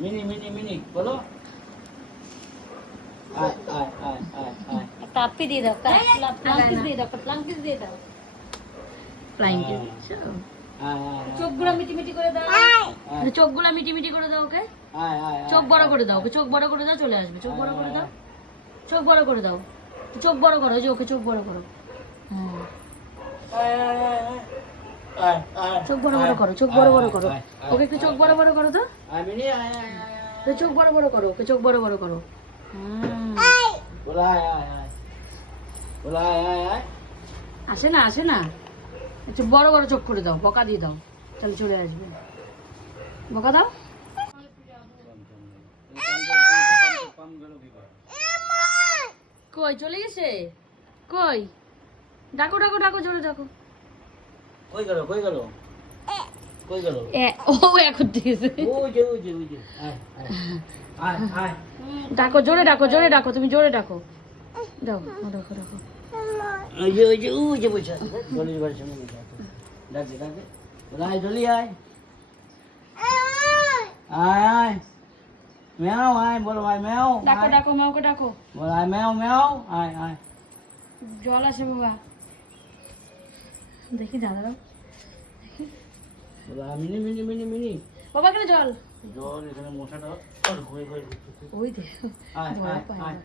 Mini mini mini বলো আয় আয় আয় আয় আয় টাপি দিয়ে দাও, প্লাঙ্কিস দিয়ে দাও, প্লাঙ্কিস দিয়ে দাও, ফ্লাইং কিস। আয় আয় চোখগুলো মিটি মিটি করে দাও, চোখগুলো মিটি মিটি করে দাও ওকে, আয় আয় চোখ বড় করে দাও ওকে, চোখ বড় করে দাও, চলে আসবে, চোখ বড় করে দাও, চোখ বড় করে দাও, চোখ বড় করো, যে ওকে চোখ বড় করো, হ্যাঁ আয় আয় আয় আয় আয় চোখ বড় বড় করো, চোখ বড় বড় করো ওকে, একটু চোখ বড় বড় করো তো, আয় মিনি আয় আয় আয় চোখ বড় বড় করো ওকে, চোখ বড় বড় করো। বলো আয় আয় আয় বলো আয় আয় আয় আসে না, আসে না, একটু বড় বড় চোখ করে দাও, বকা দিয়ে দাও, তাহলে চলে আসবে, বকা দাও। কই চলে গেছে, কই, ডাকো ডাকো ডাকো, জোরে ডাকো। কই গেল কই গেল কই গেল ও এখন ঠিক আছে, ওই যে আয় আয় আয় আয় ডাকো, জোরে ডাকো, জোরে ডাকো, তুমি জোরে ডাকো, দাও ডাকো ডাকো। ওই যে বসে আছে ডলির বাড়ির সামনে বসে আছে ডাকে ডাকে বলো আয় ডলি আয় আয় আয় ম্যাও আয় বলো আয় ম্যাও ডাকো ডাকো, মাওকে ডাকো, বলো আয় ম্যাও ম্যাও আয় আয় জল আসে বাবা, দেখি দাদা, বলো আয় মিনি মিনি মিনি মিনি বাবা কেন জল, জল এখানে মশাটা ঘুরে ঘুরে ঘুরতেছে ওই দেখো আয় ভয় আয় পায় আয় না।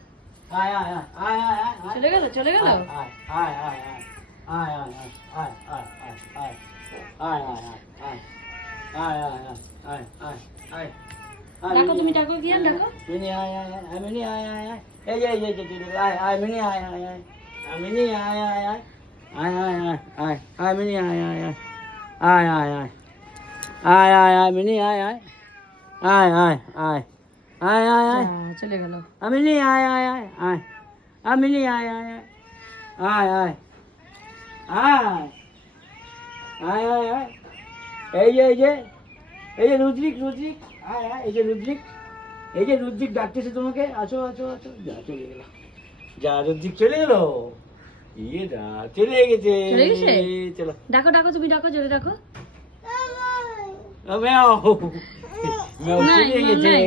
আয় আয় আয় আয় আয় আয় চলে গেল, চলে গেল, আয় আয় আয় আয় আয় আয় আয় আয় আয় আয় আয় আয় আয় আয় ডাকো, তুমি ডাকো, গিয়ান ডাকো, মিনি আয় আয় আয় মিনি আয় আয় আয় এই যে আয় আয় মিনি আয় আয় আয় মিনি আয় আয় আয় আয় আয় আয় আয় মিনি আয় আয় আয় আয় আয় আয় আয় আয় আয় মিনি আয় আয় আয় আয় আয় আয় আয় আয় চলে গেল, মিনি আয় আয় আয় আয় মিনি আয় আয় আয় আয় আয় আয় আয় আয় এই যে রুদ্রিক আয় আয় এই যে রুদ্রিক ডাকতেছে তোমাকে, আসো আসো আসো, যা চলে গেল, যা রুদ্রিক চলে গেল, ইয়ে যা চলে গেছে, চলে গেছে? চলো ডাকো ডাকো, তুমি ডাকো, জোরে ডাকো, ম্যাও ম্যাও নাই, চলে গেছে। নাই।